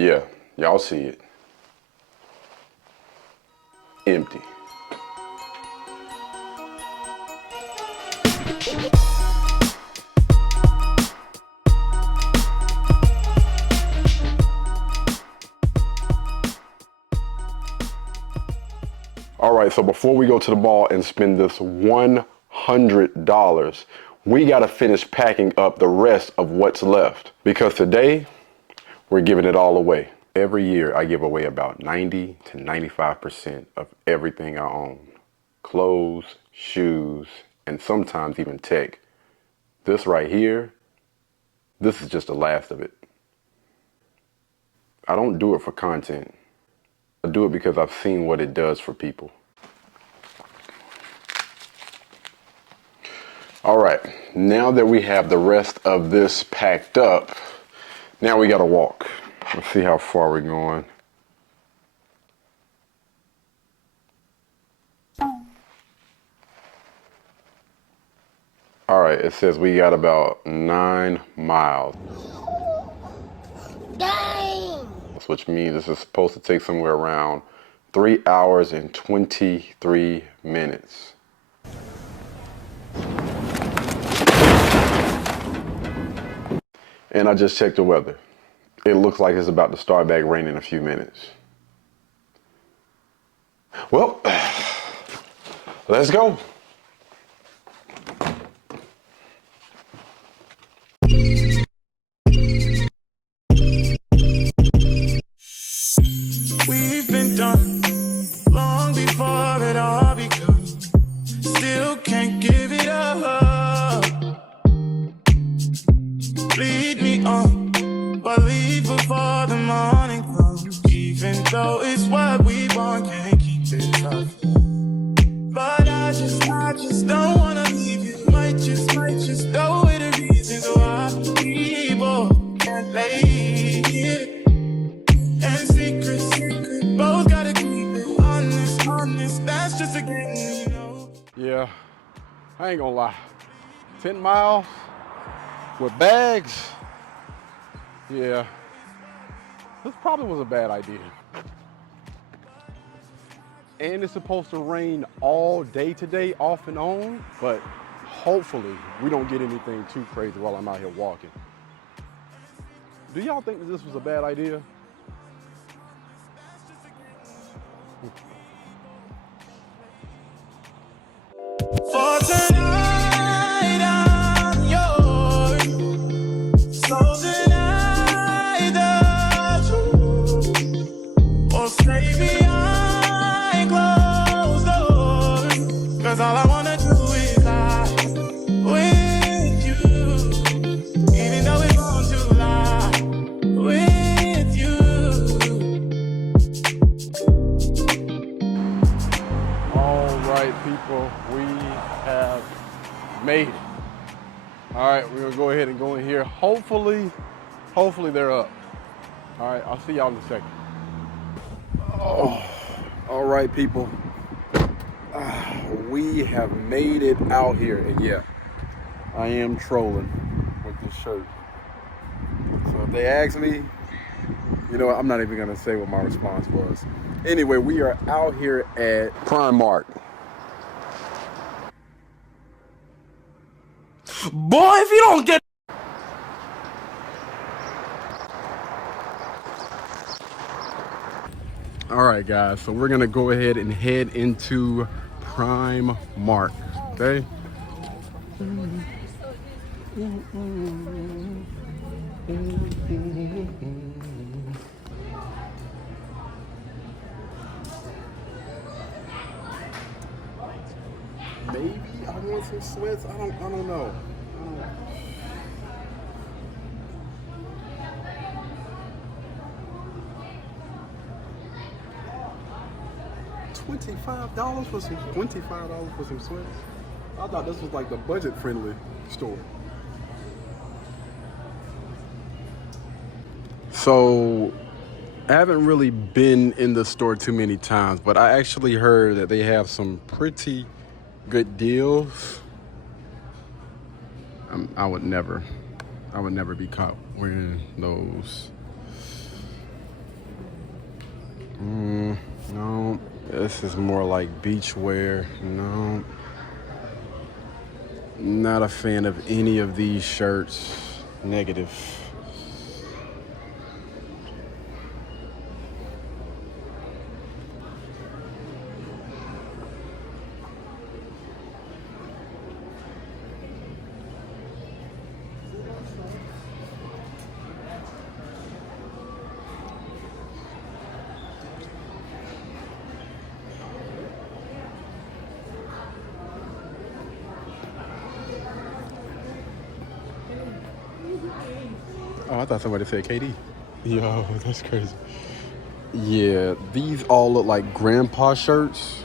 Yeah, y'all see it. Empty. All right, so before we go to the mall and spend this $100, we gotta finish packing up the rest of what's left. Because today, we're giving it all away. Every year, I give away about 90 to 95% of everything I own. Clothes, shoes, and sometimes even tech. This right here, this is just the last of it. I don't do it for content. I do it because I've seen what it does for people. All right, now that we have the rest of this packed up, now we gotta walk. Let's see how far we're going. All right, it says we got about 9 miles. Dang! Which means this is supposed to take somewhere around 3 hours and 23 minutes. And I just checked the weather. It looks like it's about to start back raining in a few minutes. Well, let's go. We've been done long before it all begun. Still can't give it up. Lead me on, but leave before the morning comes. Even though it's what we want, can't keep it up. But I just don't wanna leave you. Might just go with the reasons why we both can't lay here. And secret, both gotta keep it honest, that's just a game, you know. Yeah, I ain't gonna lie. 10 miles with bags, yeah, this probably was a bad idea. And it's supposed to rain all day today, off and on, but hopefully we don't get anything too crazy while I'm out here walking. Do y'all think that this was a bad idea? For tonight I'm yours, so tonight the truth, or stay behind closed doors, 'cause all I wanna do is lie with you, even though it's wrong to lie with you. All right, people, we have made it. All right, we're gonna go ahead and go in here. Hopefully they're up. All right, I'll see y'all in a second. Oh, all right, people. We have made it out here, and yeah, I am trolling with this shirt. So if they ask me, you know what, I'm not even gonna say what my response was. Anyway, we are out here at Primark. Boy, if you don't get All right, guys, so we're gonna go ahead and head into Primark, okay? Maybe I want some sweats. I don't know. $25 for some sweats. I thought this was like the budget-friendly store. So I haven't really been in the store too many times, but I actually heard that they have some pretty good deals. I would never be caught wearing those This is more like beach wear. No. Not a fan of any of these shirts. Negative. Oh, I thought somebody said KD. Yo, that's crazy. Yeah, these all look like grandpa shirts.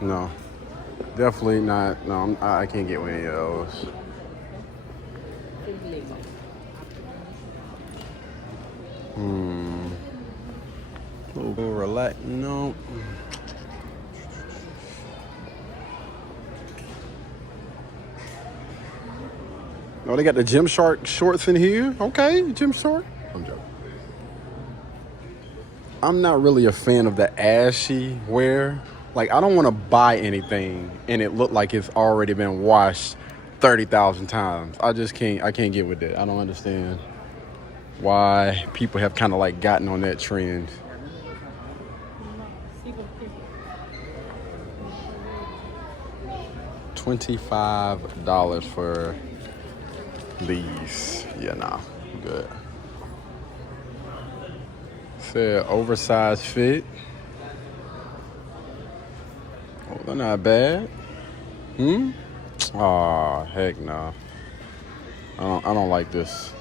No, definitely not. No, I can't get any of those. A little relax. No. Oh, they got the Gymshark shorts in here. Okay, Gymshark. I'm joking. I'm not really a fan of the ashy wear. Like, I don't want to buy anything and it look like it's already been washed 30,000 times. I can't get with that. I don't understand why people have kind of like gotten on that trend. $25 for these. Yeah, nah, good. Said oversized fit. Oh, they're not bad. Aw, heck no. I don't like this.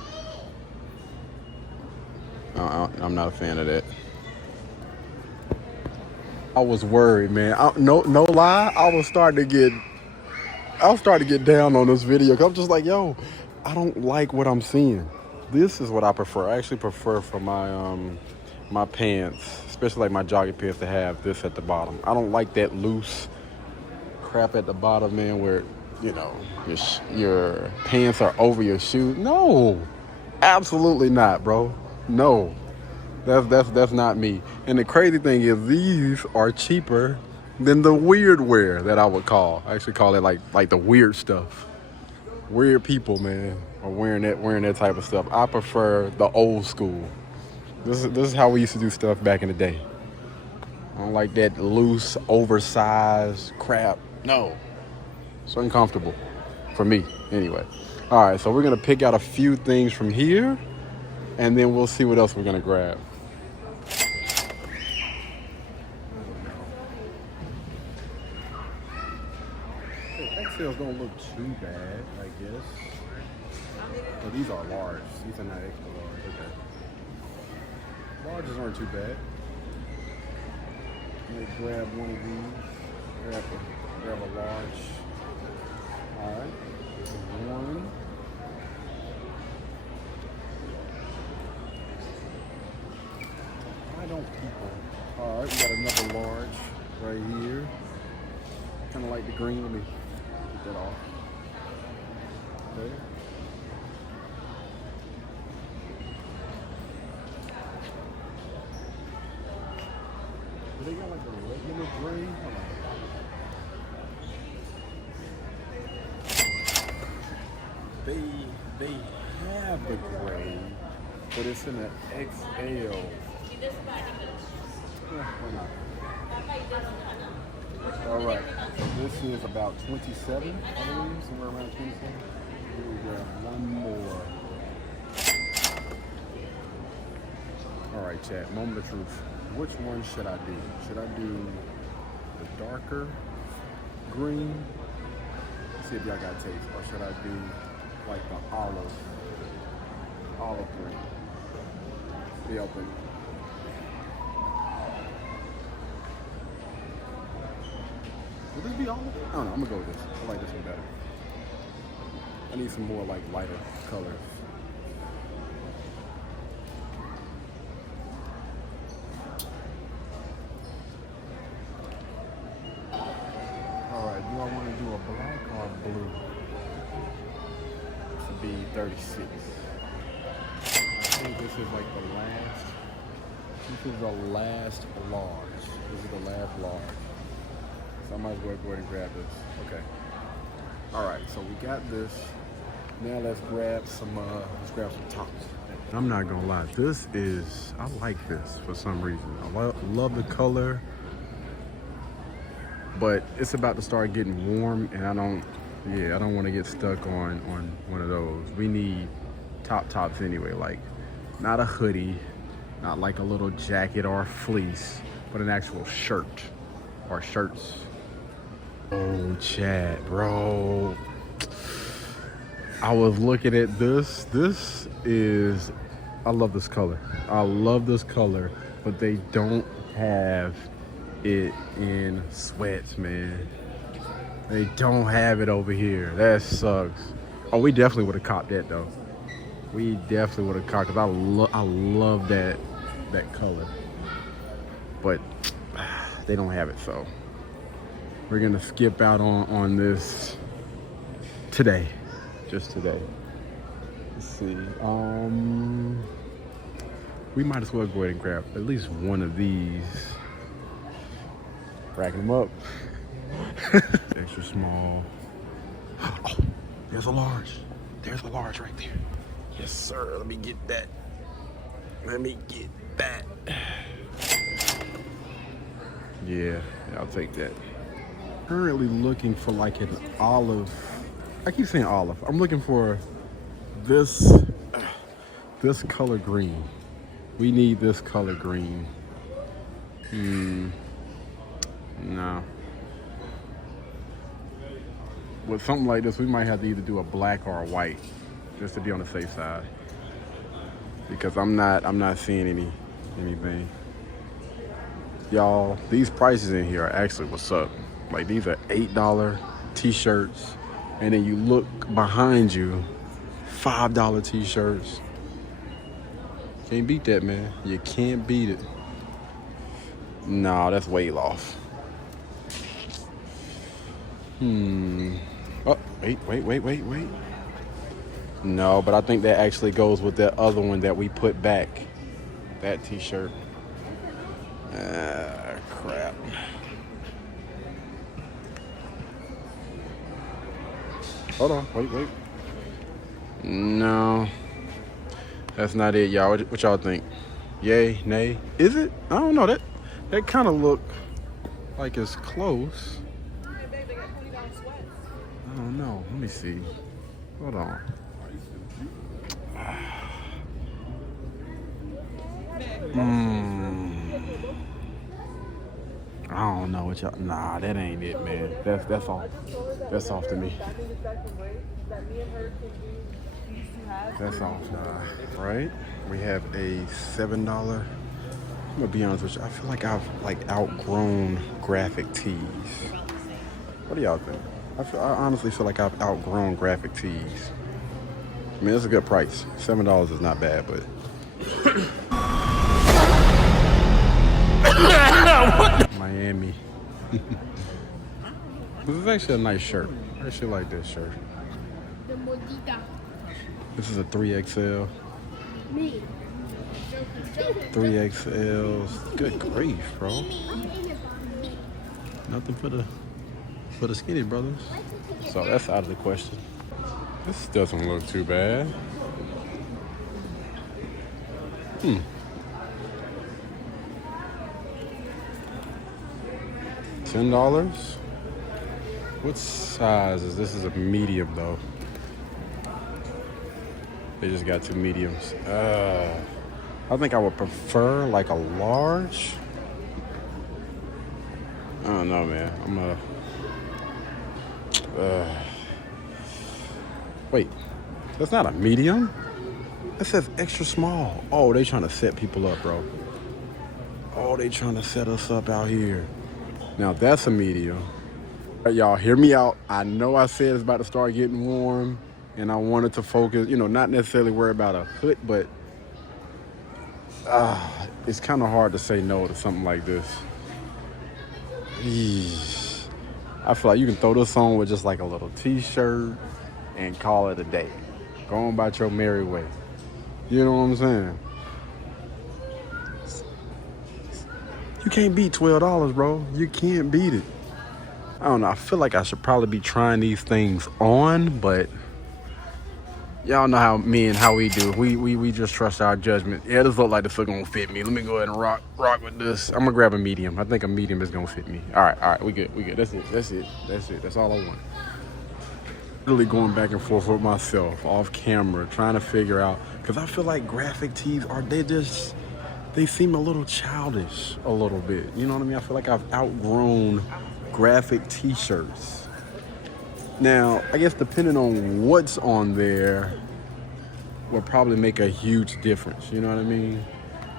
I'm not a fan of that. I was worried, man. No lie. I was starting to get down on this video. 'Cause I'm just like, yo, I don't like what I'm seeing. This is what I prefer. I actually prefer for my my pants, especially like my jogging pants, to have this at the bottom. I don't like that loose crap at the bottom, man, where, you know, your pants are over your shoes. No, absolutely not, bro. No, that's not me. And the crazy thing is, these are cheaper than the weird wear that I would call. I actually call it like the weird stuff. Weird people, man, are wearing that type of stuff. I prefer the old school. This is how we used to do stuff back in the day. I don't like that loose, oversized crap. No. It's uncomfortable. For me, anyway. All right, so we're going to pick out a few things from here, and then we'll see what else we're going to grab. XLs don't look too bad, I guess. Well, these are large. These are not extra large. Okay. Larges aren't too bad. Let me grab one of these. Grab a large. All right. One. Why don't people? All right, we got another large right here. Kind of like the green. Let me get that off. Okay. Do they got like a regular green? They have the gray, but it's in an XL. Why not? All right, so this is about 27, I believe, somewhere around 27. We grab one more. All right, chat, moment of truth. Which one should I do? Should I do the darker green? Let's see if y'all got taste. Or should I do like the olive green? What do y'all think? Would this be olive? I don't know, I'm gonna go with this. I like this one better. I need some more like lighter colors. Alright, do I want to do a black or blue? This would be 36. I think this is like the last This is the last large. This is the last large. So I might as well go ahead and grab this. Okay. All right, so we got this. Now let's grab some tops. I'm not gonna lie, I like this for some reason. I love the color, but it's about to start getting warm, and I don't want to get stuck on one of those. We need tops anyway, like not a hoodie, not like a little jacket or a fleece, but an actual shirt or shirts. Oh, Chad, bro. I was looking at this. I love this color. I love this color, but they don't have it in sweats, man. They don't have it over here. That sucks. Oh, we definitely would have copped that though. We definitely would have copped, because I love that color. But they don't have it, so we're gonna skip out on this today. Just today. Let's see. We might as well go ahead and grab at least one of these. Racking them up. Extra small. Oh, there's a large. There's a large right there. Yes, sir. Let me get that. Yeah, I'll take that. Currently looking for like an olive. I keep saying olive. I'm looking for this color green. We need this color green. No. With something like this, we might have to either do a black or a white, just to be on the safe side. Because I'm not seeing anything. Y'all, these prices in here are actually what's up. Like, these are $8 t-shirts, and then you look behind you, $5 t-shirts. Can't beat that, man. You can't beat it. Nah, that's way off. Oh, wait. No, but I think that actually goes with that other one that we put back. That t-shirt. Crap. Hold on, wait. No, that's not it, y'all. What y'all think? Yay, nay? Is it? I don't know. That kind of look like it's close. I don't know. Let me see. Hold on. I don't know what y'all. Nah, that ain't it, man. That's off. That's off to me. That's off, right? We have a $7. I'm gonna be honest with you. I feel like I've outgrown graphic tees. What do y'all think? I honestly feel like I've outgrown graphic tees. I mean, it's a good price. $7 is not bad, but. Miami. This is actually a nice shirt. I actually like this shirt. This is a 3XL. 3XLs. Good grief, bro. Nothing for the skinny brothers. So that's out of the question. This doesn't look too bad. $10. What size is this? Is a medium though. They just got 2 mediums. I think I would prefer like a large. I don't know, man. Wait, that's not a medium. It says extra small. Oh, they trying to set people up, bro. Oh, they trying to set us up out here. Now that's a medium. Y'all hear me out. I know I said it's about to start getting warm, and I wanted to focus, not necessarily worry about a hood, but it's kind of hard to say no to something like this. Eesh. I feel like you can throw this on with just like a little t-shirt and call it a day. Go on about your merry way. You know what I'm saying? You can't beat $12, bro. You can't beat it. I don't know. I feel like I should probably be trying these things on, but y'all know how me and how we do. We just trust our judgment. Yeah, this look like this is gonna fit me. Let me go ahead and rock with this. I'm gonna grab a medium. I think a medium is gonna fit me. All right, we good. That's it. That's all I want. Really going back and forth with myself off camera, trying to figure out, because I feel like graphic tees they seem a little childish a little bit. You know what I mean? I feel like I've outgrown graphic t-shirts. Now, I guess depending on what's on there will probably make a huge difference. You know what I mean?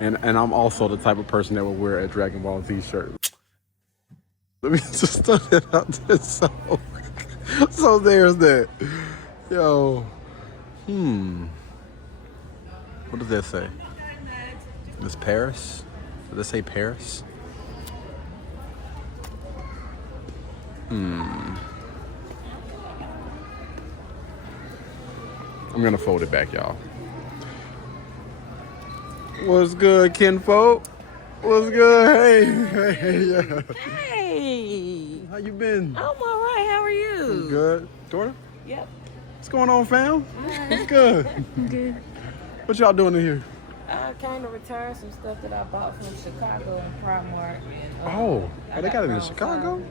And I'm also the type of person that will wear a Dragon Ball Z shirt. Let me just throw that out there. So there's that. Yo. What does that say? This Paris? Does that say Paris? I'm gonna fold it back, y'all. What's good, kinfolk? What's good? Hey, yeah. Hey, How you been? I'm all right. How are you? I'm good. Dora? Yep. What's going on, fam? What's good? Good. What y'all doing in here? I came to return some stuff that I bought from Chicago and Primark. And, Oh, they got it in Chicago?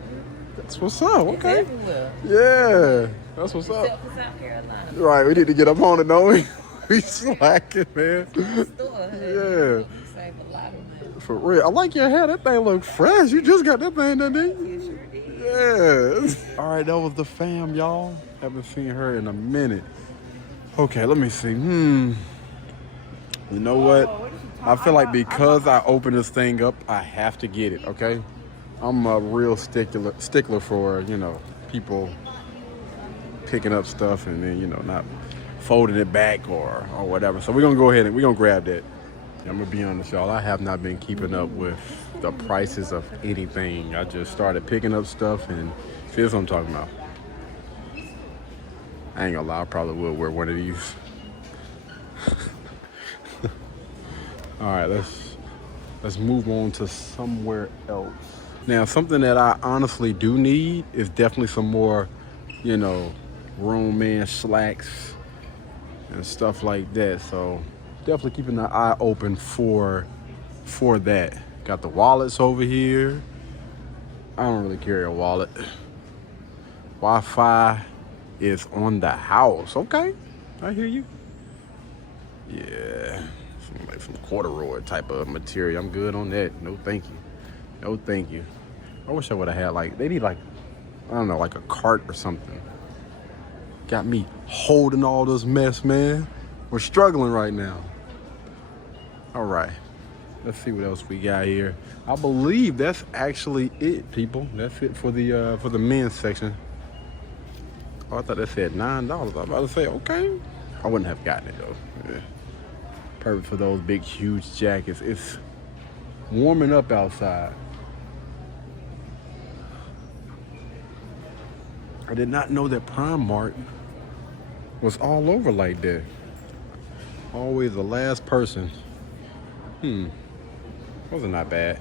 That's what's up. It's Okay. everywhere. Yeah, that's what's up. Except for South Carolina. Right, we need to get up on it, don't we? We slacking, man. Store, Yeah. You save a lot of money. For real. I like your hair. That thing look fresh. You just got that thing done, didn't you? You sure did. Yeah. All right, that was the fam, y'all. Haven't seen her in a minute. Okay, let me see. You know what? I feel like because I opened this thing up, I have to get it, okay? I'm a real stickler for, people picking up stuff and then, not folding it back or whatever. So we're going to go ahead and we're going to grab that. I'm going to be honest, y'all. I have not been keeping up with the prices of anything. I just started picking up stuff and see what I'm talking about. I ain't gonna lie, I probably would wear one of these. All right, let's move on to somewhere else. Now, something that I honestly do need is definitely some more, grown man slacks and stuff like that. So definitely keeping an eye open for that. Got the wallets over here. I don't really carry a wallet. Wi-Fi is on the house. Okay, I hear you. Yeah, some corduroy type of material. I'm good on that. No, thank you. No, thank you. I wish I would have had they need I don't know, like a cart or something. Got me holding all this mess, man. We're struggling right now. All right, let's see what else we got here. I believe that's actually it, people. That's it for the men's section. Oh, I thought that said $9. I was about to say, okay. I wouldn't have gotten it, though. Yeah. Perfect for those big, huge jackets. It's warming up outside. I did not know that Primark was all over like that. Always the last person. Wasn't that bad.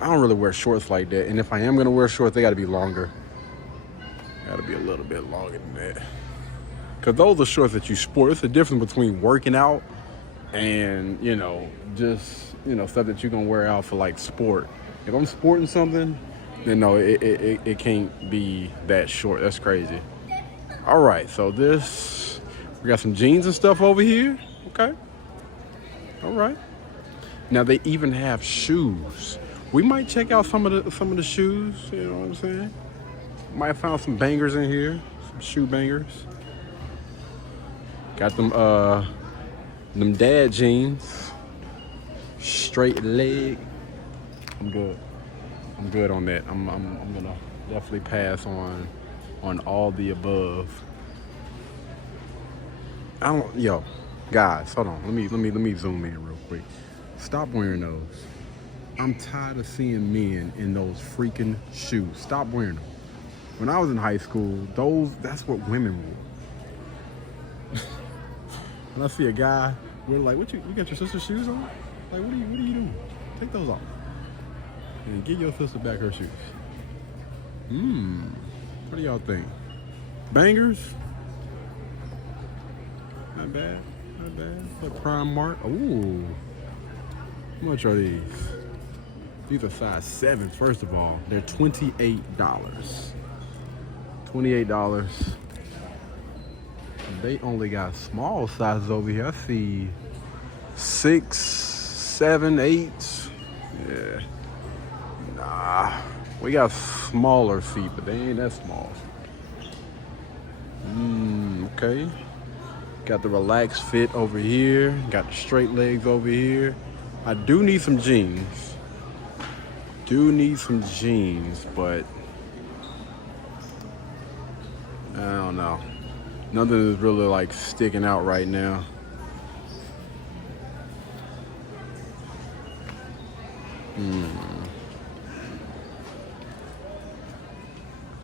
I don't really wear shorts like that. And if I am going to wear shorts, they got to be longer. Got to be a little bit longer than that. Because those are shorts that you sport. It's the difference between working out and, just, stuff that you're going to wear out for, sport. If I'm sporting something, then no, it can't be that short. That's crazy. All right, so we got some jeans and stuff over here. Okay. All right. Now, they even have shoes. We might check out some of the shoes, you know what I'm saying? Might have found some bangers in here, some shoe bangers. Got them dad jeans, straight leg. I'm good on that. I'm gonna definitely pass on all the above. Guys, hold on. Let me zoom in real quick. Stop wearing those. I'm tired of seeing men in those freaking shoes. Stop wearing them. When I was in high school, that's what women wore. When I see a guy, we're like, you got your sister's shoes on? Like, what are you doing? Take those off. And get your sister back her shoes. What do y'all think? Bangers? Not bad, not bad. The Primark. Ooh. How much are these? These are size 7s, first of all. They're $28. $28. They only got small sizes over here. I see 6, 7, 8. Yeah. Nah. We got smaller feet, but they ain't that small. Okay. Got the relaxed fit over here. Got the straight legs over here. I do need some jeans. But I don't know. Nothing is really like sticking out right now.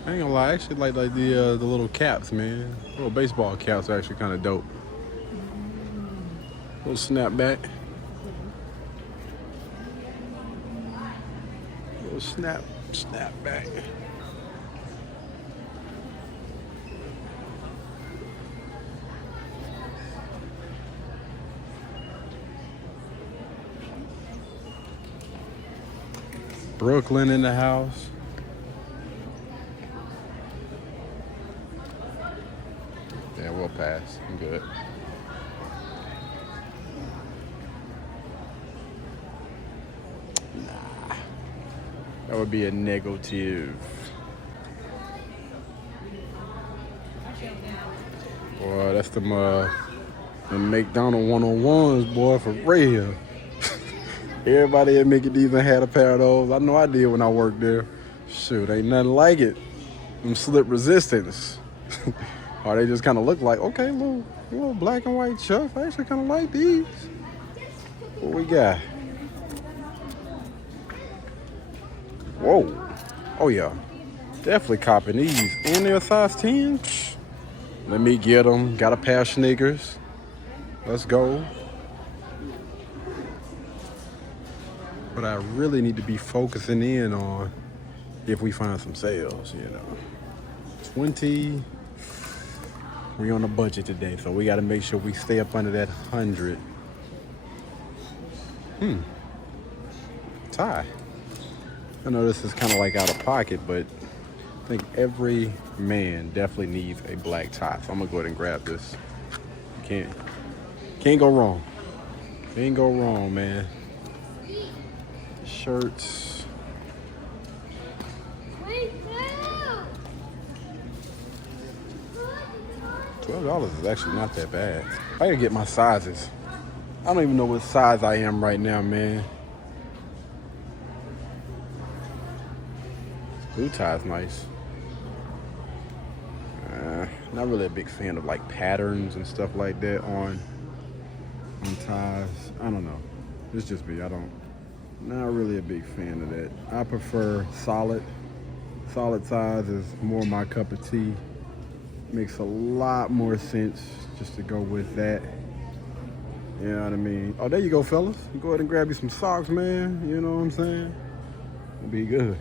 I ain't gonna lie, I actually like the little caps, man. Little baseball caps are actually kind of dope. Little snapback. Little snapback. Brooklyn in the house. Yeah, we'll pass. I'm good. Nah. That would be a negative. Boy, that's the McDonald 101s, boy, for real. Everybody at Mickey D's had a pair of those. I know I did when I worked there. Shoot, ain't nothing like it. Them slip resistance. Or they just kind of look like, okay, little black and white chucks. I actually kind of like these. What we got? Whoa. Oh, yeah. Definitely copping these. And they're a size 10. Let me get them. Got a pair of sneakers. Let's go. But I really need to be focusing in on if we find some sales, you know. 20. We on a budget today, so we got to make sure we stay up under that 100. Tie. I know this is kind of like out of pocket, but I think every man definitely needs a black tie. So I'm gonna go ahead and grab this. Can't go wrong. Can't go wrong, man. Shirts. $12 is actually not that bad. I gotta get my sizes. I don't even know what size I am right now, man. Blue tie's nice. Not really a big fan of like patterns and stuff like that on ties. I don't know. It's just me. Not really a big fan of that. I prefer solid. Solid ties is more my cup of tea. Makes a lot more sense just to go with that. You know what I mean? Oh, there you go, fellas. Go ahead and grab you some socks, man. You know what I'm saying? It'll be good.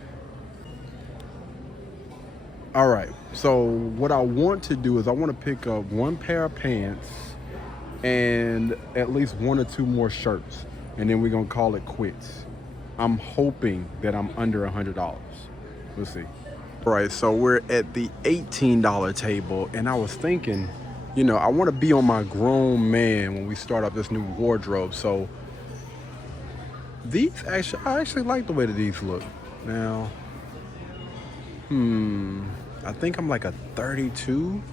All right, so what I want to do is I want to pick up one pair of pants and at least 1 or 2 more shirts, and then we're gonna call it quits. I'm hoping that I'm under $100. We'll see. All right, so we're at the $18 table, and I was thinking, you know, I want to be on my grown man when we start up this new wardrobe. So these I actually like the way that these look. Now, I think I'm like a 32.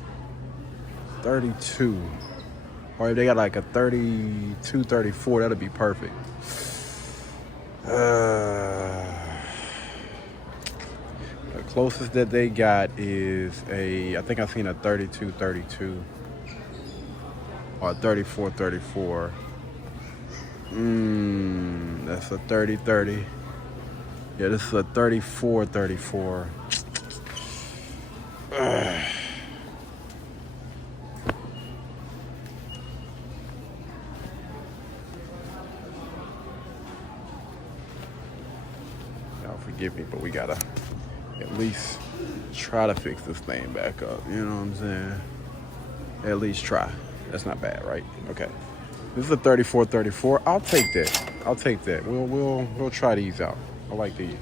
Or if they got like a 32, 34, that'll be perfect. The closest that they got is I think I've seen a 32, 32. Or a 34, 34. That's a 30, 30. Yeah, this is a 34, 34. forgive me, but we gotta at least try to fix this thing back up. You know what I'm saying? At least try. That's not bad, right? Okay. This is a 34-34. I'll take that. I'll take that. We'll try these out. I like these.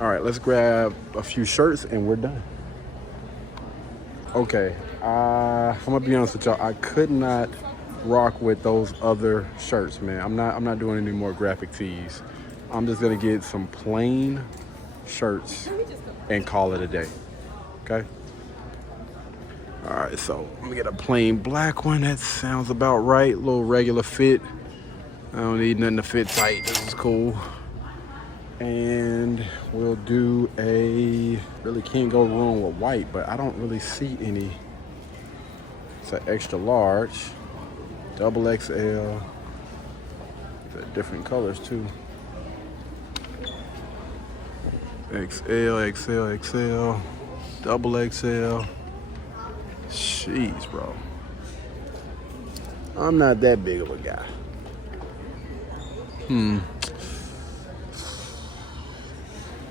All right, let's grab a few shirts and we're done. Okay. I'm gonna be honest with y'all. I could not rock with those other shirts, man. I'm not doing any more graphic tees. I'm just gonna get some plain shirts and call it a day. Okay. All right, so I'm gonna get a plain black one. That sounds about right. Little regular fit. I don't need nothing to fit tight. This is cool. And we'll do really can't go wrong with white, but I don't really see any. It's an extra large, double XL. They're different colors too. XL, XL, XL, double XL. Jeez, bro. I'm not that big of a guy.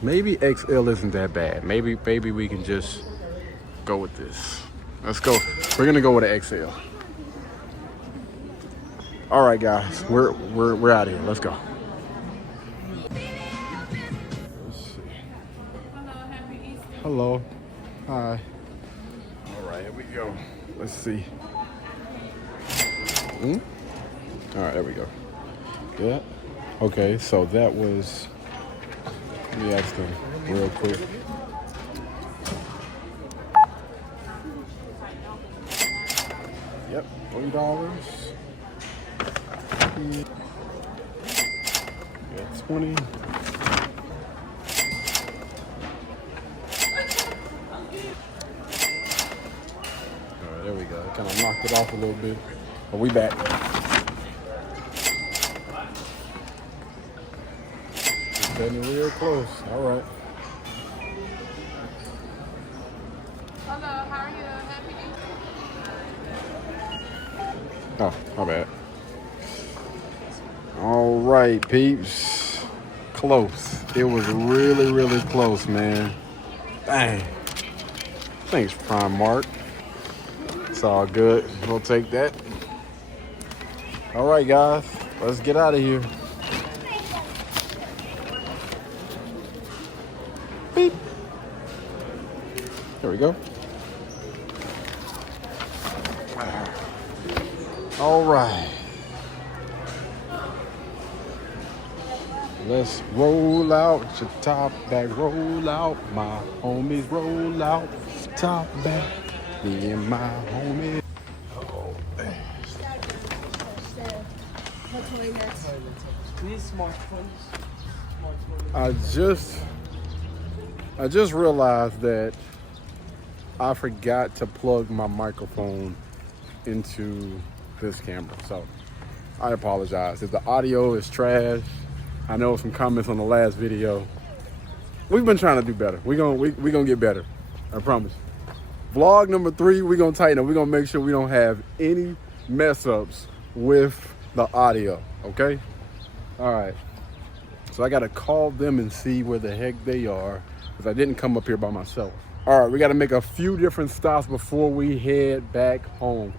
Maybe XL isn't that bad. Maybe we can just go with this. Let's go. We're gonna go with an XL. All right, guys. We're out of here. Let's go. Hello. Hi. All right, here we go. Let's see. All right, there we go. Yeah. Okay, so that was. Let me ask them real quick. Yep, $20. Yeah, 20. There we go. Kind of knocked it off a little bit. But we back. Getting real close. All right. Hello, how are you? Happy Easter. Oh, my bad. All right, peeps. Close. It was really, really close, man. Dang. Thanks, Primark. It's all good. We'll take that. All right, guys. Let's get out of here. Beep. There we go. All right. Let's roll out your top back, roll out. My homies roll out, top back. Me and my homies. Oh, man. I just realized that I forgot to plug my microphone into this camera. So I apologize. If the audio is trash, I know some comments on the last video. We've been trying to do better. We're gonna get better. I promise. Vlog number 3, we're gonna tighten up. We're gonna make sure we don't have any mess ups with the audio, okay? All right. So I gotta call them and see where the heck they are, because I didn't come up here by myself. All right, we gotta make a few different stops before we head back home.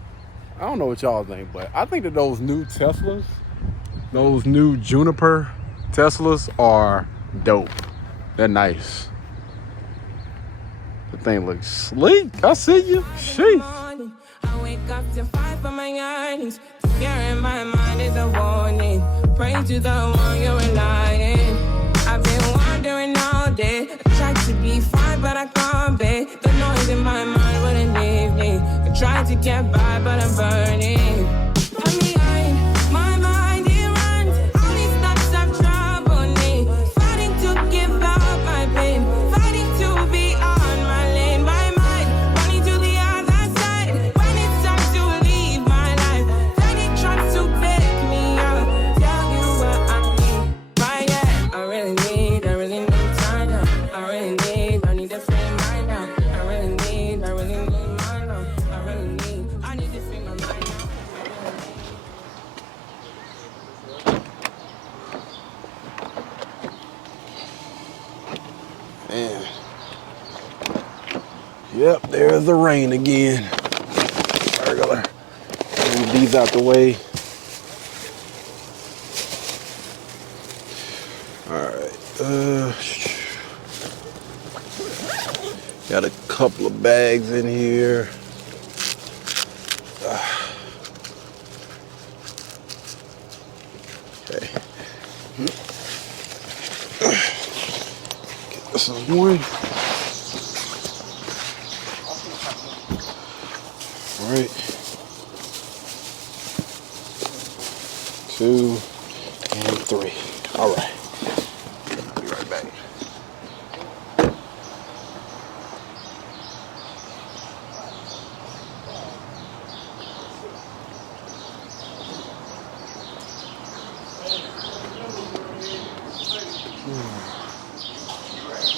I don't know what y'all think, but I think that those new Teslas, those new Juniper Teslas are dope. They're nice. The thing looks sleek. I see you. Sheesh. I wake up to fight for my earnings. Fear in my mind is a warning. Pray to the one you're relying. I've been wandering all day. I tried to be fine, but I can't be. The noise in my mind wouldn't leave me. I tried to get by, but I'm burning. I'm behind. My mind, it runs. All these thoughts have troubled me. Fighting to give up my pain. Fighting to be on my lane. My mind running to the other side. When it's time to leave my life, then it tries to pick me up. Tell you what I need. Right, yeah. I really need time now. I need to free mind now. I really need mine now. I need to free my mind now. Yep, there's the rain again. Regular. Move these out the way. All right. Got a couple of bags in here. Okay. This is one. All right. 2 and 3. All right. Be right back.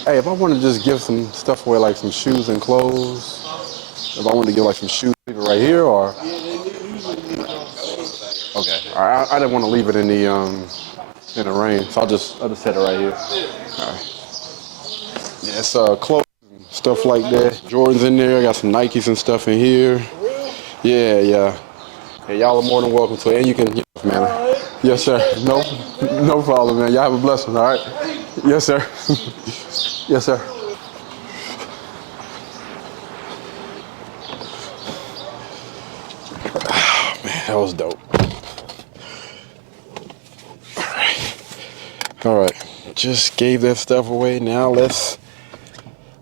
Hey, if I want to just give some stuff away, like some shoes and clothes, if I want to give like some shoes, leave it right here, or? Okay. All right. I didn't want to leave it in the rain, so I'll just set it right here. All right. Yeah, it's clothes and stuff like that. Jordans in there. I got some Nikes and stuff in here. Yeah, yeah. Hey, y'all are more than welcome to it, and you can, man. Yes, sir. No problem, man. Y'all have a blessed one. All right. Yes, sir. Yes, sir. Oh, man, that was dope. All right. Just gave that stuff away. Now let's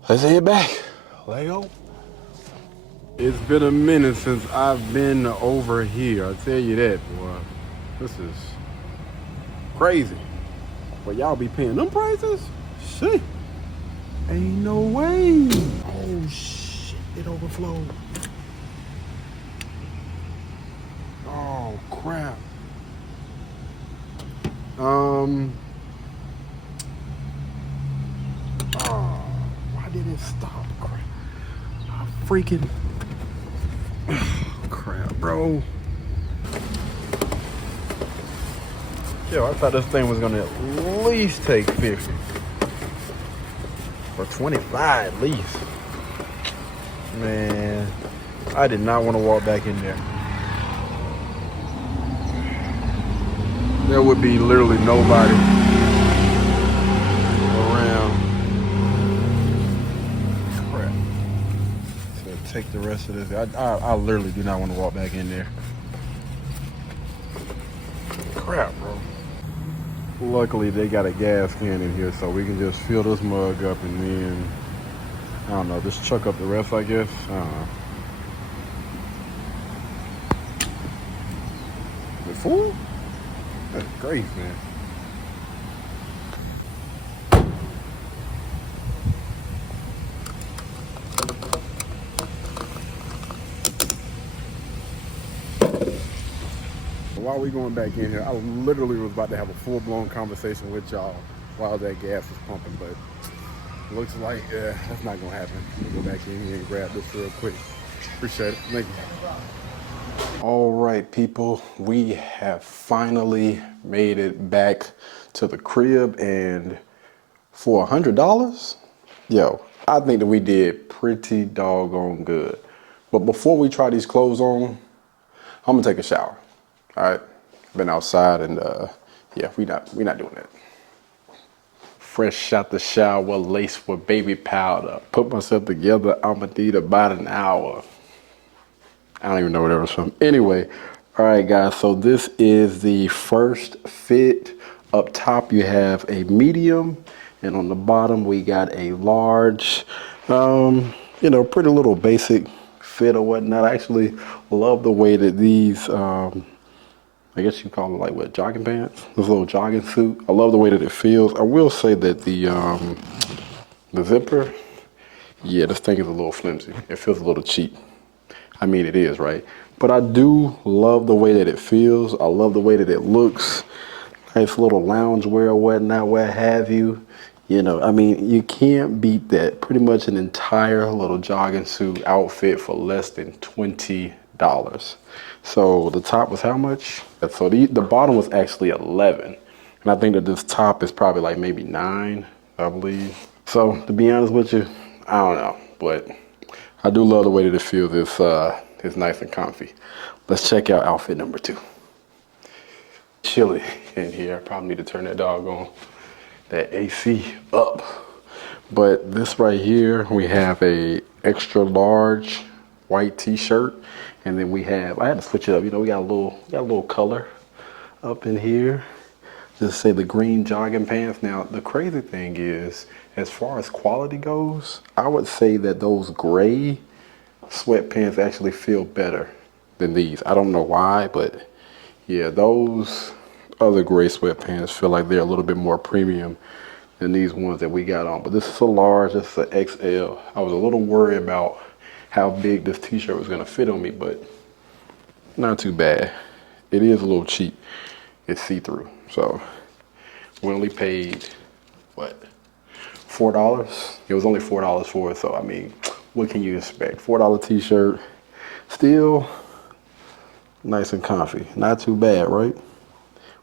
head back. Let go. It's been a minute since I've been over here. I'll tell you that, boy. This is crazy. But y'all be paying them prices? Shit. Ain't no way. Oh, shit. It overflowed. Oh, crap. Oh, why did it stop? Crap. I freaking... crap, bro. Yo, I thought this thing was gonna at least take 50. Or 25 at least. Man, I did not want to walk back in there. There would be literally nobody around. Crap. So take the rest of this. I literally do not want to walk back in there. Crap, bro. Luckily, they got a gas can in here, so we can just fill this mug up and then, I don't know, just chuck up the rest, I guess. I don't know. Is it full? That's great, man. While we going back in here, I literally was about to have a full-blown conversation with y'all while that gas was pumping, but it looks like that's not gonna happen. We'll go back in here and grab this real quick. Appreciate it. Thank you. All right, people, we have finally made it back to the crib, and for $100, yo, I think that we did pretty doggone good. But before we try these clothes on, I'm gonna take a shower. All right, been outside and yeah, we not doing that. Fresh out the shower, laced with baby powder. Put myself together, I'ma need about an hour. I don't even know where that was from. Anyway, all right, guys, so this is the first fit. Up top, you have a medium, and on the bottom, we got a large, you know, pretty little basic fit or whatnot. I actually love the way that these, I guess you call it like what, jogging pants? This little jogging suit. I love the way that it feels. I will say that the zipper, yeah, this thing is a little flimsy. It feels a little cheap. I mean, it is, right? But I do love the way that it feels. I love the way that it looks. Nice little loungewear or whatnot, what have you. You know, I mean, you can't beat that. Pretty much an entire little jogging suit outfit for less than $20. So the top was how much? So the bottom was actually 11. And I think that this top is probably like maybe 9, I believe. So to be honest with you, I don't know. But I do love the way that it feels. It's nice and comfy. Let's check out outfit number 2. Chilly in here. I probably need to turn that doggone that AC up. But this right here, we have a extra large white t-shirt, and then we have, I had to switch it up, you know, we got a little color up in here. Just say the green jogging pants. Now, the crazy thing is, as far as quality goes, I would say that those gray sweatpants actually feel better than these. I don't know why, but yeah, those other gray sweatpants feel like they're a little bit more premium than these ones that we got on. But this is a large, this is an XL. I was a little worried about how big this t-shirt was gonna fit on me, but not too bad. It is a little cheap. It's see-through. So we only paid, what, $4? It was only $4 for it, so I mean, what can you expect? $4 t-shirt, still nice and comfy. Not too bad, right?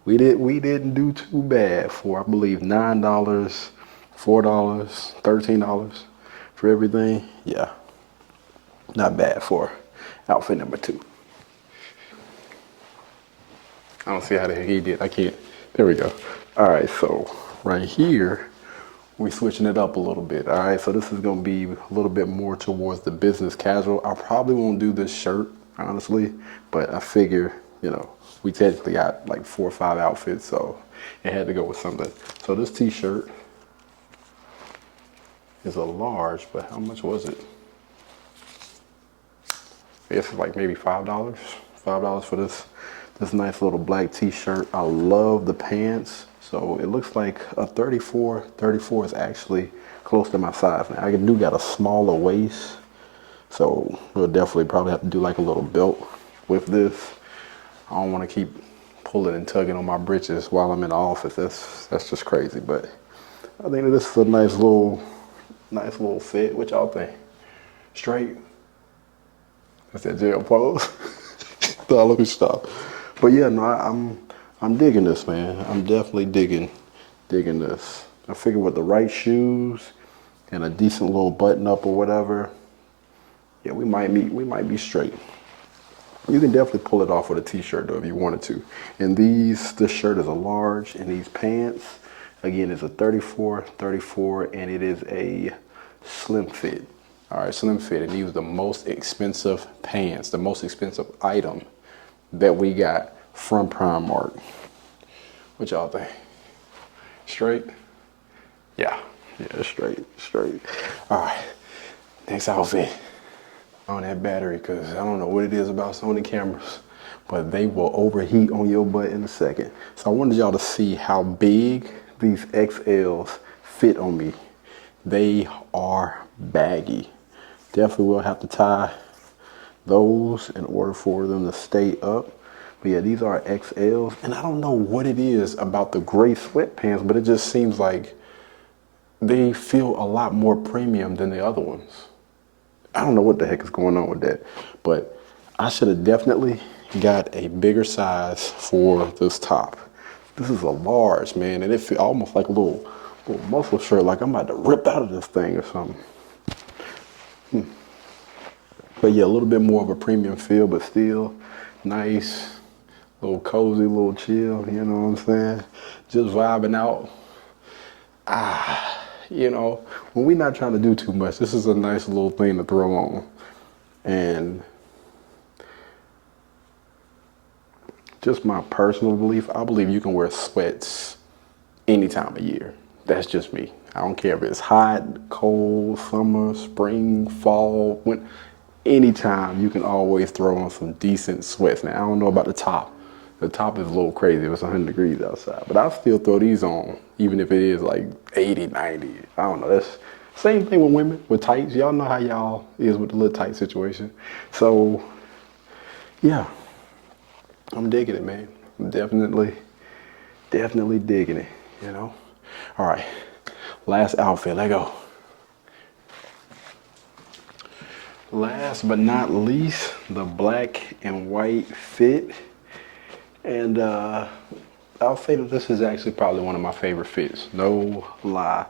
We didn't do too bad for, I believe, $9, $4, $13 for everything. Yeah, not bad for outfit number 2. I don't see how the heck he did. I can't. There we go. All right, so right here, we're switching it up a little bit. All right, so this is gonna be a little bit more towards the business casual. I probably won't do this shirt, honestly, but I figure, you know, we technically got like 4 or 5 outfits, so it had to go with something. So this t-shirt is a large, but how much was it? I guess it's like maybe $5. $5 for this nice little black t-shirt. I love the pants. So it looks like a 34. 34 is actually close to my size. Now I do got a smaller waist, so we'll definitely probably have to do like a little belt with this. I don't want to keep pulling and tugging on my britches while I'm in the office. That's just crazy. But I think that this is a nice little fit. What y'all think? Straight? That's that jail pose. No, let me stop. But yeah, no, I'm digging this, man. I'm definitely digging this. I figure with the right shoes and a decent little button up or whatever, yeah, we might be straight. You can definitely pull it off with a t-shirt though if you wanted to. And this shirt is a large, and these pants, again, is a 34, and it is a slim fit. All right, slim fit, and these are the most expensive pants, the most expensive item that we got from Primark. What y'all think? Straight? Yeah, straight. All right, next outfit. On that battery, because I don't know what it is about Sony cameras, but they will overheat on your butt in a second. So I wanted y'all to see how big these XLs fit on me. They are baggy. Definitely will have to tie those in order for them to stay up. But yeah, these are XLs, and I don't know what it is about the gray sweatpants, but it just seems like they feel a lot more premium than the other ones. I don't know what the heck is going on with that, but I should have definitely got a bigger size for this top. This is a large, man, and it feels almost like a little muscle shirt, like I'm about to rip out of this thing or something. But yeah, a little bit more of a premium feel, but still nice, little cozy, little chill, you know what I'm saying? Just vibing out. You know, when we're not trying to do too much, this is a nice little thing to throw on. And just my personal belief, I believe you can wear sweats any time of year. That's just me. I don't care if it's hot, cold, summer, spring, fall, winter. Anytime you can always throw on some decent sweats. Now, I don't know about the top. The top is a little crazy if it's 100 degrees outside, but I'll still throw these on, even if it is like 80, 90. I don't know. That's same thing with women, with tights. Y'all know how y'all is with the little tight situation. So, yeah, I'm digging it, man. I'm definitely digging it, you know? All right, last outfit, let go. Last but not least, the black and white fit. And I'll say that this is actually probably one of my favorite fits, no lie.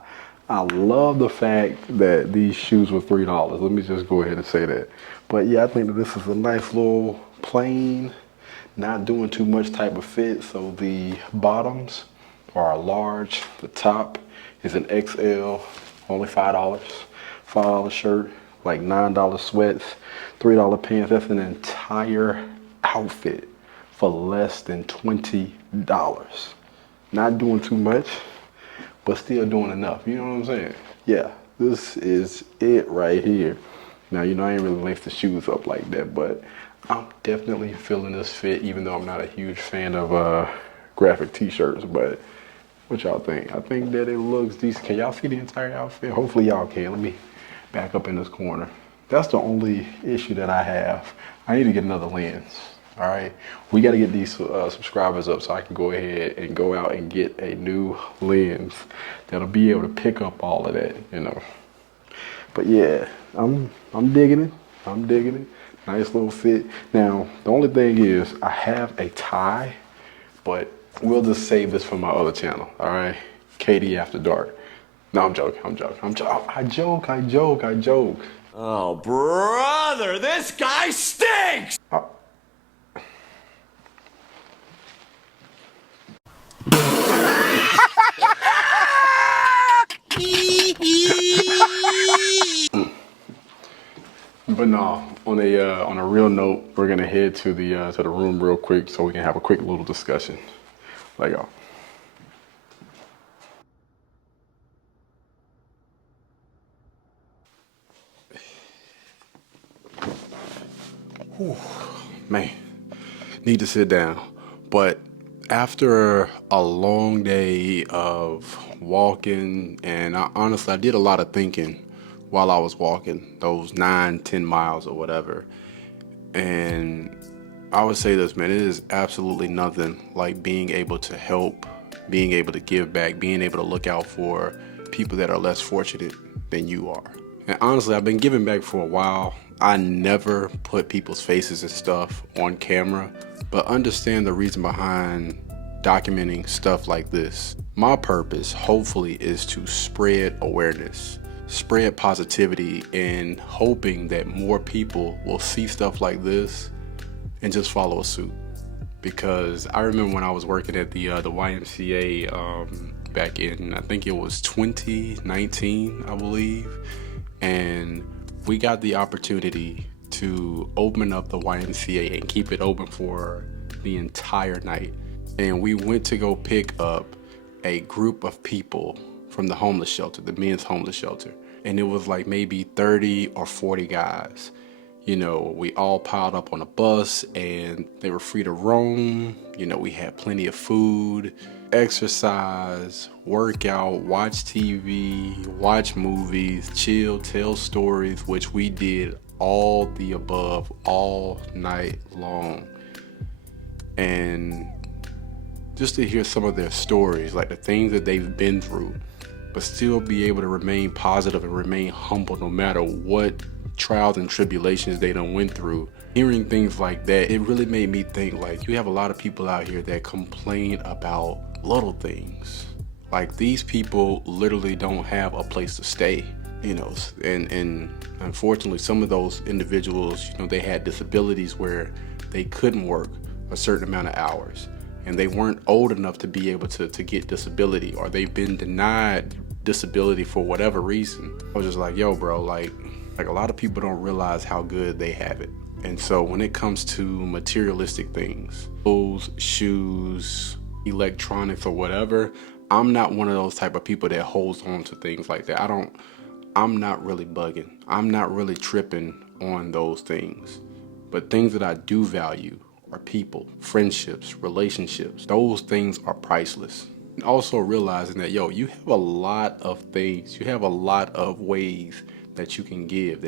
I love the fact that these shoes were $3. Let me just go ahead and say that. But yeah, I think that this is a nice little plain, not doing too much type of fit. So the bottoms are large. The top is an XL, only $5. $5 shirt, like $9 sweats, $3 pants. That's an entire outfit for less than $20. Not doing too much, but still doing enough. You know what I'm saying? Yeah, this is it right here. Now, you know, I ain't really laced the shoes up like that, but I'm definitely feeling this fit, even though I'm not a huge fan of graphic t-shirts. But what y'all think? I think that it looks decent. Can y'all see the entire outfit? Hopefully y'all can. Let me back up in this corner. That's the only issue that I have. I need to get another lens. All right, we got to get these subscribers up so I can go ahead and go out and get a new lens that'll be able to pick up all of that, you know. But yeah, I'm digging it. I'm digging it. Nice little fit. Now, the only thing is I have a tie, but we'll just save this for my other channel. All right, Katie After Dark. No, I'm joking. I joke. Oh, brother, this guy stinks! But no, on a real note, we're gonna head to the room real quick so we can have a quick little discussion. Let go. Whew, man, need to sit down. But after a long day of walking, and honestly, I did a lot of thinking while I was walking, those 9-10 miles or whatever. And I would say this, man, it is absolutely nothing like being able to help, being able to give back, being able to look out for people that are less fortunate than you are. And honestly, I've been giving back for a while. I never put people's faces and stuff on camera, but understand the reason behind documenting stuff like this. My purpose, hopefully, is to spread awareness, spread positivity, and hoping that more people will see stuff like this and just follow suit. Because I remember when I was working at the YMCA back in, I think it was 2019, I believe, and we got the opportunity to open up the YMCA and keep it open for the entire night. And we went to go pick up a group of people from the homeless shelter, the men's homeless shelter. And it was like maybe 30 or 40 guys. You know, we all piled up on a bus and they were free to roam. You know, we had plenty of food, exercise, work out, watch TV, watch movies, chill, tell stories, which we did all the above all night long. And just to hear some of their stories, like the things that they've been through, but still be able to remain positive and remain humble no matter what trials and tribulations they done went through. Hearing things like that, it really made me think, like, you have a lot of people out here that complain about little things. Like, these people literally don't have a place to stay, you know, and unfortunately some of those individuals, you know, they had disabilities where they couldn't work a certain amount of hours, and they weren't old enough to be able to get disability, or they've been denied disability for whatever reason. I was just like, yo, bro, like a lot of people don't realize how good they have it. And so when it comes to materialistic things, clothes, shoes, electronics, or whatever, I'm not one of those type of people that holds on to things like that. I'm not really bugging. I'm not really tripping on those things. But things that I do value are people, friendships, relationships. Those things are priceless. And also realizing that, yo, you have a lot of things, you have a lot of ways that you can give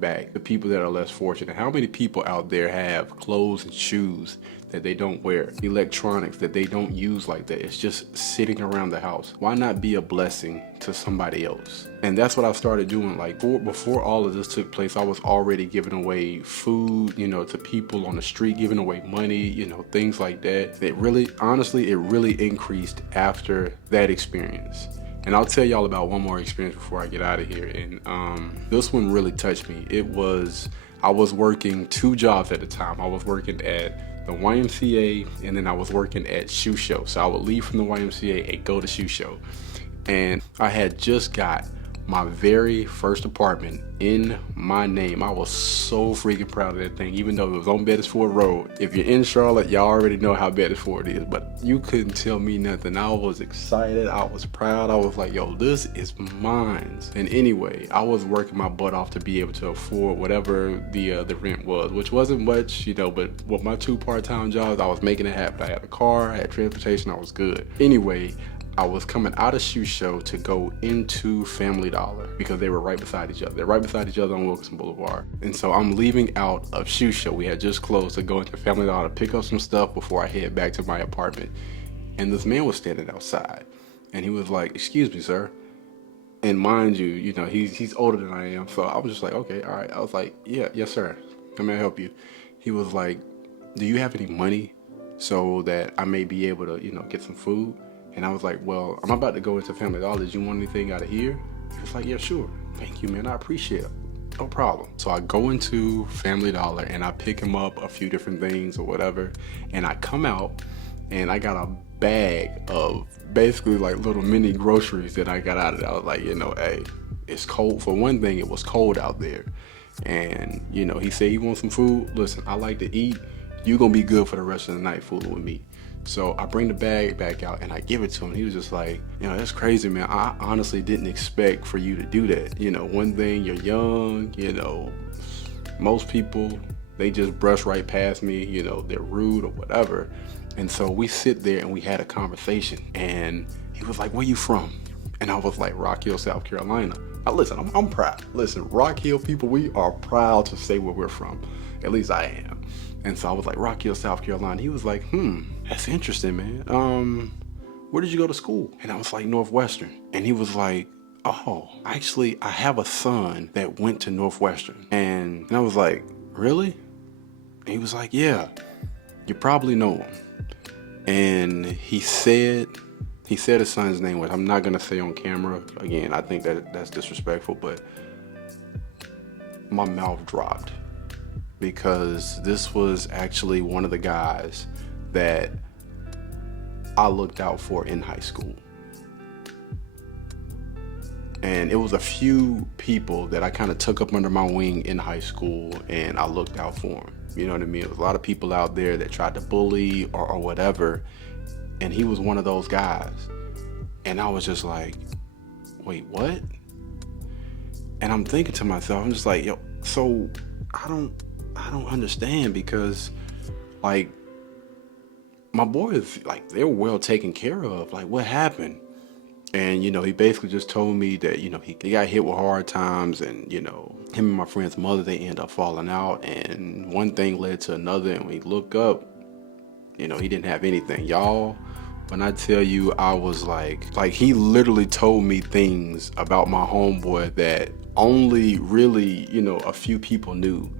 back to people that are less fortunate. How many people out there have clothes and shoes that they don't wear, electronics that they don't use like that? It's just sitting around the house. Why not be a blessing to somebody else? And that's what I started doing. Like before all of this took place, I was already giving away food, you know, to people on the street, giving away money, you know, things like that. It really, honestly, it really increased after that experience. And I'll tell y'all about one more experience before I get out of here. And this one really touched me. I was working 2 jobs at the time. I was working at the YMCA, and then I was working at Shoe Show. So I would leave from the YMCA and go to Shoe Show. And I had just got my very first apartment in my name. I was so freaking proud of that thing, even though it was on Beresford Road. If you're in Charlotte, y'all already know how Beresford is, but you couldn't tell me nothing. I was excited. I was proud. I was like, yo, this is mine. And anyway, I was working my butt off to be able to afford whatever the rent was, which wasn't much, but with my 2 part-time jobs, I was making it happen. I had a car, I had transportation, I was good. Anyway, I was coming out of Shoe Show to go into Family Dollar because they were right beside each other. They're right beside each other on Wilkinson Boulevard. And so I'm leaving out of Shoe Show. We had just closed to go into Family Dollar to pick up some stuff before I head back to my apartment. And this man was standing outside. And he was like, "Excuse me, sir." And mind you, he's older than I am. So I was just like, okay, all right. I was like, yes, sir. How may I help you? He was like, "Do you have any money so that I may be able to, get some food?" And I was like, "Well, I'm about to go into Family Dollar. Did you want anything out of here?" He was like, "Yeah, sure. Thank you, man. I appreciate it. No problem." So I go into Family Dollar and I pick him up a few different things or whatever. And I come out and I got a bag of basically like little mini groceries that I got out of it. I was like, hey, it's cold. For one thing, it was cold out there. And, he said he wants some food. Listen, I like to eat. You're going to be good for the rest of the night fooling with me. So I bring the bag back out and I give it to him. He was just like, "That's crazy, man. I honestly didn't expect for you to do that. One thing, you're young, most people, they just brush right past me, they're rude or whatever." And so we sit there and we had a conversation and he was like, "Where you from?" And I was like, "Rock Hill, South Carolina." Now listen, I'm proud. Listen, Rock Hill people, we are proud to say where we're from. At least I am. And so I was like, "Rock Hill, South Carolina." He was like, "That's interesting, man. Where did you go to school?" And I was like, "Northwestern." And he was like, "Oh, actually, I have a son that went to Northwestern." And I was like, "Really?" And he was like, "Yeah, you probably know him." And he said his son's name, which I'm not going to say on camera. Again, I think that's disrespectful, but my mouth dropped. Because this was actually one of the guys that I looked out for in high school. And it was a few people that I kind of took up under my wing in high school and I looked out for them. You know what I mean? There was a lot of people out there that tried to bully or whatever. And he was one of those guys. And I was just like, wait, what? And I'm thinking to myself, I'm just like, yo, so I don't understand because like my boys, like they're well taken care of. Like what happened? And he basically just told me that he got hit with hard times and him and my friend's mother, they end up falling out and one thing led to another and we look up, he didn't have anything. Y'all, when I tell you, I was like he literally told me things about my homeboy that only really a few people knew.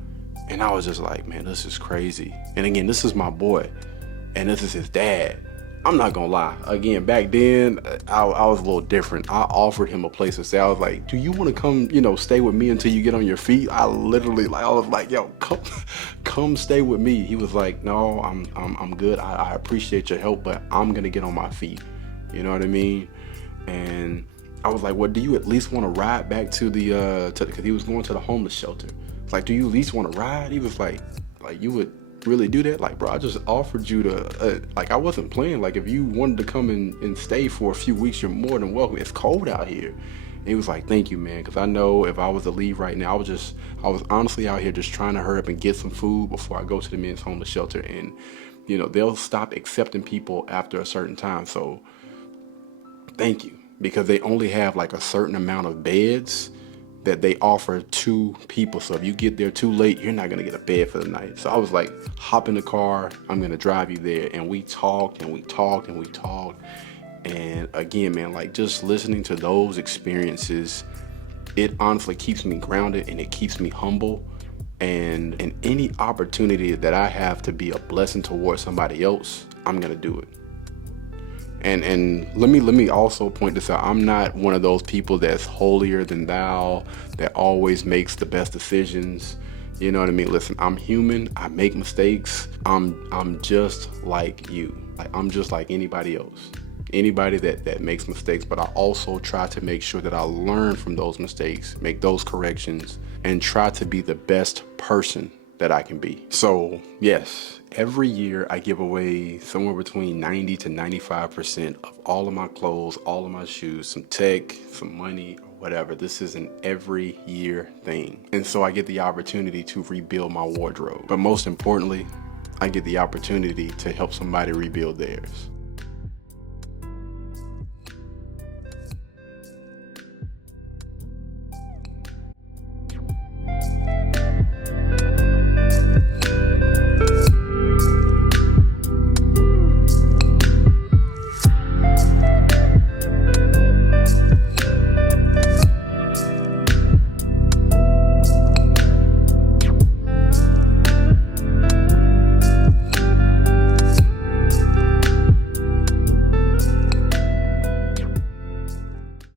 And I was just like, man, this is crazy. And again, this is my boy. And this is his dad. I'm not gonna lie. Again, back then, I was a little different. I offered him a place to stay. I was like, "Do you want to come, stay with me until you get on your feet?" I was like, "Yo, come stay with me." He was like, "No, I'm good. I appreciate your help, but I'm gonna get on my feet." You know what I mean? And I was like, "Well, do you at least want to ride back to the because he was going to the homeless shelter. Like, do you at least want to ride?" He was like you would really do that? Like, bro, I just offered you to, I wasn't playing. Like, if you wanted to come and stay for a few weeks, you're more than welcome. It's cold out here. And he was like, "Thank you, man." Because I know if I was to leave right now, I was honestly out here just trying to hurry up and get some food before I go to the men's homeless shelter. And, they'll stop accepting people after a certain time. So thank you. Because they only have like a certain amount of beds that they offer to people. So if you get there too late, you're not gonna get a bed for the night. So I was like, hop in the car, I'm gonna drive you there. And we talked and we talked and we talked. And again, man, like just listening to those experiences, it honestly keeps me grounded and it keeps me humble. And in any opportunity that I have to be a blessing towards somebody else, I'm gonna do it. And let me also point this out. I'm not one of those people that's holier than thou, that always makes the best decisions. You know what I mean? Listen, I'm human. I make mistakes. I'm just like you. Like, I'm just like anybody else. Anybody that makes mistakes, but I also try to make sure that I learn from those mistakes, make those corrections, and try to be the best person that I can be. So yes, every year I give away somewhere between 90 to 95% of all of my clothes, all of my shoes, some tech, some money, or whatever. This is an every year thing. And so I get the opportunity to rebuild my wardrobe. But most importantly, I get the opportunity to help somebody rebuild theirs.